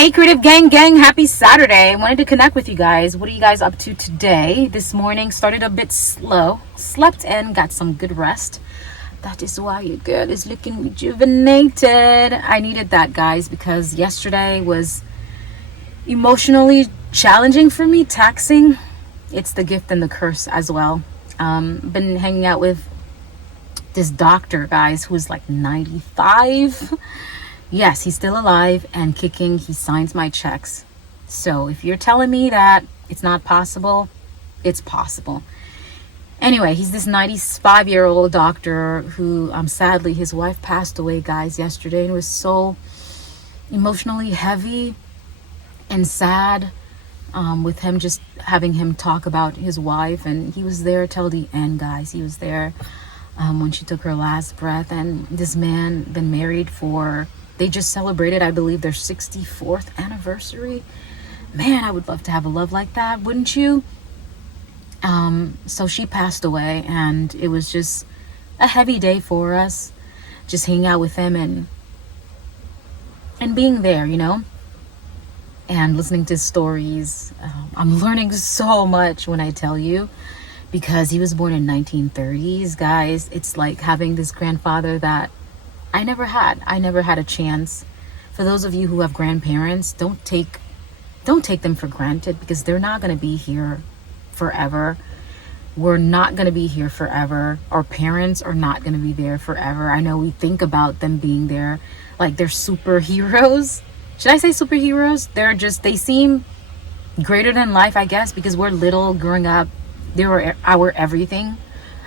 Hey creative gang, happy Saturday. I wanted to connect with you guys. What are you guys up to today? This morning started a bit slow. Slept in, got some good rest. That is why your girl is looking rejuvenated. I needed that, guys, because yesterday was emotionally challenging for me, taxing. It's the gift and the curse as well. Been hanging out with this doctor, guys, who is like 95. Yes, he's still alive and kicking. He signs my checks. So if you're telling me that it's not possible, it's possible. Anyway, he's this 95-year-old doctor who, sadly, his wife passed away, guys, yesterday. And it was so emotionally heavy and sad, with him, just having him talk about his wife. And he was there till the end, guys. He was there when she took her last breath. And this man been married for... They just celebrated, I believe, their 64th anniversary. Man, I would love to have a love like that, wouldn't you? So she passed away, and it was just a heavy day for us, just hanging out with him and being there, and listening to his stories. I'm learning so much when I tell you, because he was born in 1930s, guys. It's like having this grandfather that I never had a chance. For those of you who have grandparents, don't take them for granted, because they're not going to be here forever. We're not going to be here forever. Our parents are not going to be there forever. I know we think about them being there like they're superheroes. Should I say superheroes? They seem greater than life, I guess, because we're little growing up. They were our everything.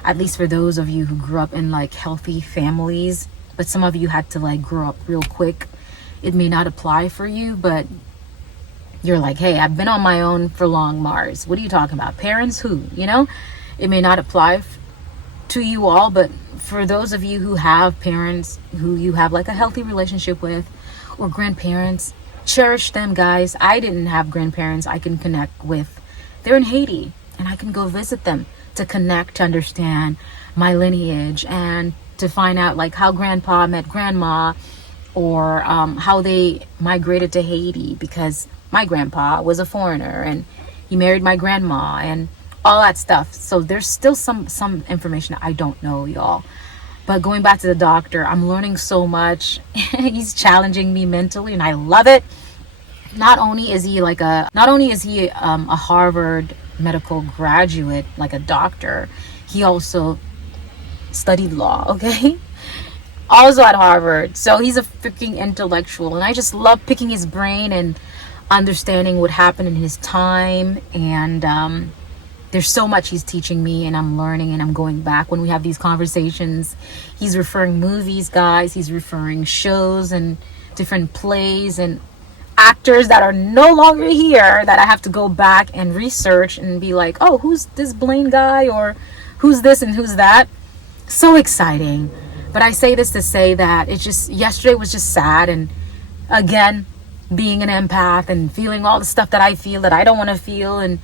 At least for those of you who grew up in like healthy families. But some of you had to like grow up real quick. It may not apply for you, but you're like, hey, I've been on my own for long, Mars. What are you talking about? Parents who, It may not apply to you all, but for those of you who have parents who you have like a healthy relationship with, or grandparents, cherish them, guys. I didn't have grandparents I can connect with. They're in Haiti, and I can go visit them to connect, to understand my lineage, and to find out like how grandpa met grandma, or how they migrated to Haiti, because my grandpa was a foreigner and he married my grandma and all that stuff. So there's still some information I don't know, y'all. But going back to the doctor, I'm learning so much. He's challenging me mentally, and I love it. Not only is he a Harvard medical graduate, like a doctor, he also studied law, okay? Also at Harvard. So he's a freaking intellectual, and I just love picking his brain and understanding what happened in his time. And there's so much he's teaching me, and I'm learning, and I'm going back when we have these conversations. He's referring movies, guys. He's referring shows and different plays and actors that are no longer here, that I have to go back and research and be like, oh, who's this Blaine guy, or who's this and who's that. So exciting. But I say this to say that yesterday was just sad. And again, being an empath and feeling all the stuff that I feel that I don't want to feel, and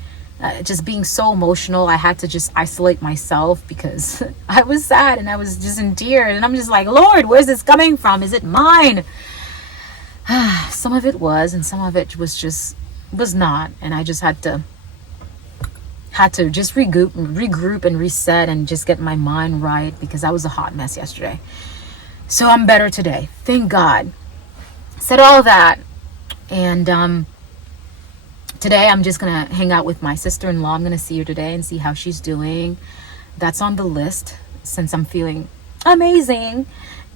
just being so emotional, I had to just isolate myself, because I was sad and I was just in tears, and I'm just like, Lord, where's this coming from? Is it mine? Some of it was, and some of it was not. And I just had to just regroup and reset and just get my mind right, because I was a hot mess yesterday. So I'm better today. Thank God. Said all that. And today I'm just going to hang out with my sister-in-law. I'm going to see her today and see how she's doing. That's on the list, since I'm feeling amazing.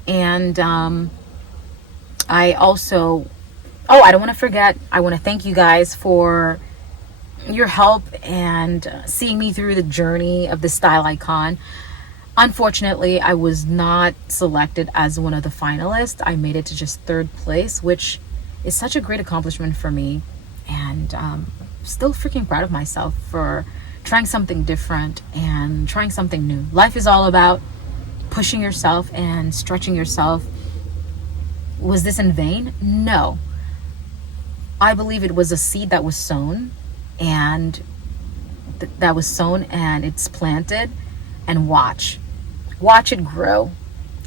And I also... Oh, I don't want to forget. I want to thank you guys for your help and seeing me through the journey of the StyleIcon. Unfortunately, I was not selected as one of the finalists. I made it to just third place, which is such a great accomplishment for me. And still freaking proud of myself for trying something different and trying something new. Life is all about pushing yourself and stretching yourself. Was this in vain? No. I believe it was a seed that was sown, and it's planted, and watch it grow.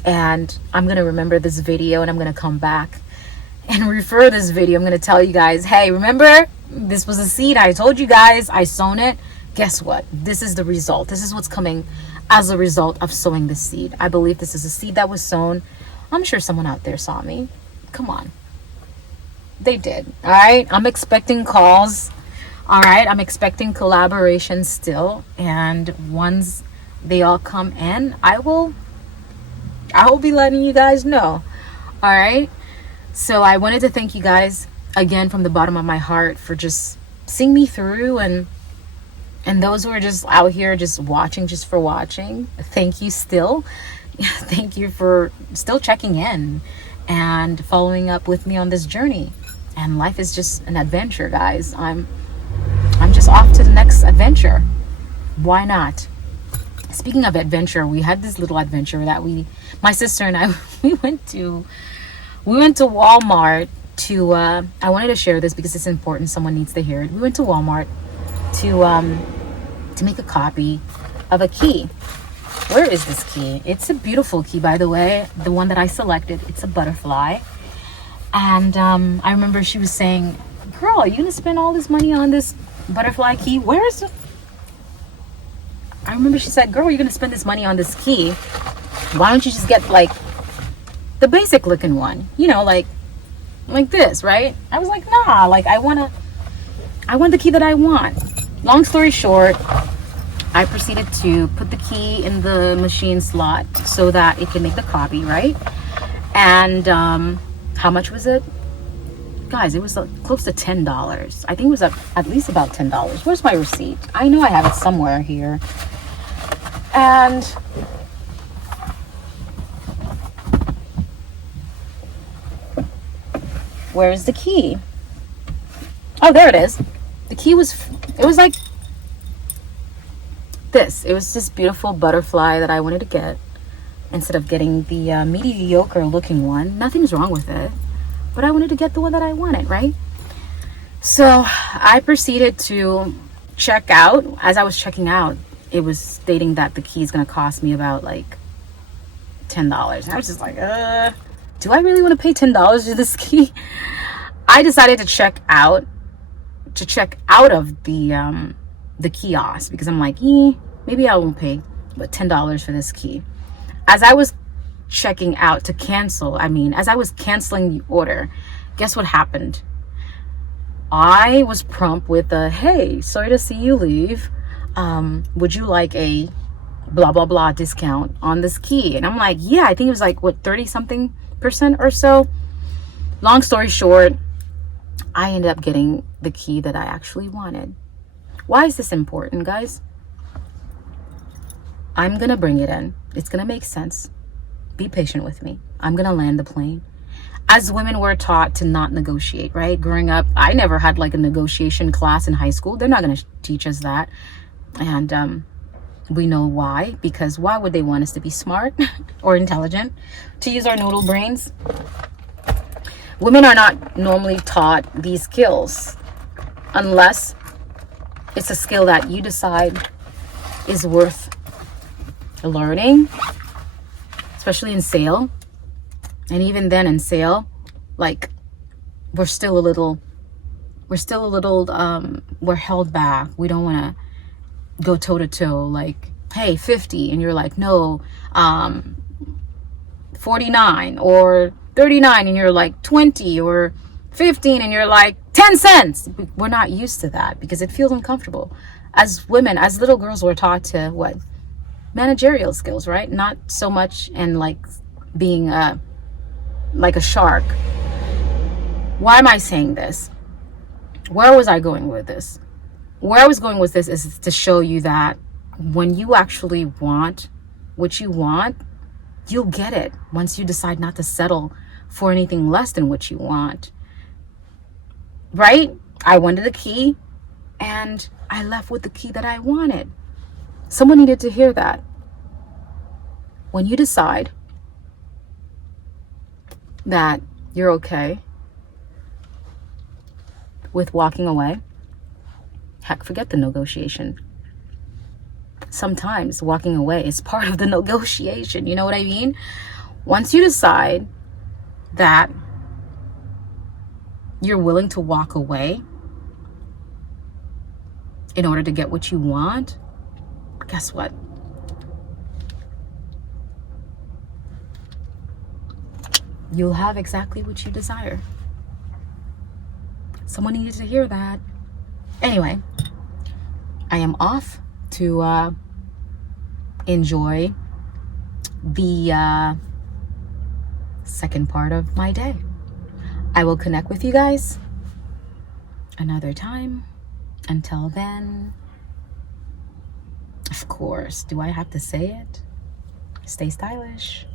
And I'm going to remember this video, and I'm going to come back and refer this video, I'm going to tell you guys, hey, remember, this was a seed. I told you guys, I sown it. Guess what? This is the result. This is what's coming as a result of sowing this seed. I believe this is a seed that was sown. I'm sure someone out there saw me. Come on. They did. All right. I'm expecting calls. All right. I'm expecting collaboration still. And once they all come in, I will be letting you guys know. All right. So I wanted to thank you guys again from the bottom of my heart for just seeing me through, and those who are just out here just watching just for watching. Thank you still. Thank you for still checking in and following up with me on this journey. And life is just an adventure, guys. I'm just off to the next adventure. Why not? Speaking of adventure, we had this little adventure that my sister and I, we went to Walmart to, I wanted to share this because it's important. Someone needs to hear it. We went to Walmart to make a copy of a key. Where is this key? It's a beautiful key, by the way. The one that I selected, it's a butterfly. And I remember she was saying, girl, are you going to spend all this money on this butterfly key? Where is it? I remember she said, girl, you're going to spend this money on this key. Why don't you just get like the basic looking one? You know, like this, right? I was like, nah, like I want the key that I want. Long story short, I proceeded to put the key in the machine slot so that it can make the copy, right? And how much was it? Guys, it was close to $10. I think it was at least about $10. Where's my receipt? I know I have it somewhere here. And where's the key? Oh, there it is. The key was like this. It was this beautiful butterfly that I wanted to get instead of getting the mediocre looking one. Nothing's wrong with it, but I wanted to get the one that I wanted, right? So I proceeded to check out. As I was checking out, it was stating that the key is going to cost me about like $10. And I was just like, do I really want to pay $10 for this key? I decided to check out of the kiosk because I'm like, maybe I won't pay but $10 for this key. As I was checking out to cancel, as I was canceling the order, guess what happened? I was prompt with a, hey, sorry to see you leave. Would you like a blah, blah, blah discount on this key? And I'm like, yeah, I think it was like, 30-something% or so. Long story short, I ended up getting the key that I actually wanted. Why is this important, guys? I'm going to bring it in. It's going to make sense. Be patient with me. I'm going to land the plane. As women, we're taught to not negotiate, right? Growing up, I never had like a negotiation class in high school. They're not going to teach us that. And we know why. Because why would they want us to be smart or intelligent? To use our noodle brains? Women are not normally taught these skills unless it's a skill that you decide is worth learning, especially in sale. And even then in sale, like we're still a little, we're held back. We don't want to go toe to toe, like, hey, 50. And you're like, no, 49 or 39. And you're like 20 or 15. And you're like 10 cents. We're not used to that because it feels uncomfortable. As women, as little girls, we're taught to what? Managerial skills, right? Not so much in like being like a shark. Why am I saying this? Where was I going with this? Where I was going with this is to show you that when you actually want what you want, you'll get it once you decide not to settle for anything less than what you want. Right? I wanted a key and I left with the key that I wanted. Someone needed to hear that. When you decide that you're okay with walking away, heck, forget the negotiation. Sometimes walking away is part of the negotiation. You know what I mean? Once you decide that you're willing to walk away in order to get what you want, guess what? You'll have exactly what you desire. Someone needed to hear that. Anyway, I am off to enjoy the second part of my day. I will connect with you guys another time. Until then, of course, do I have to say it? Stay stylish.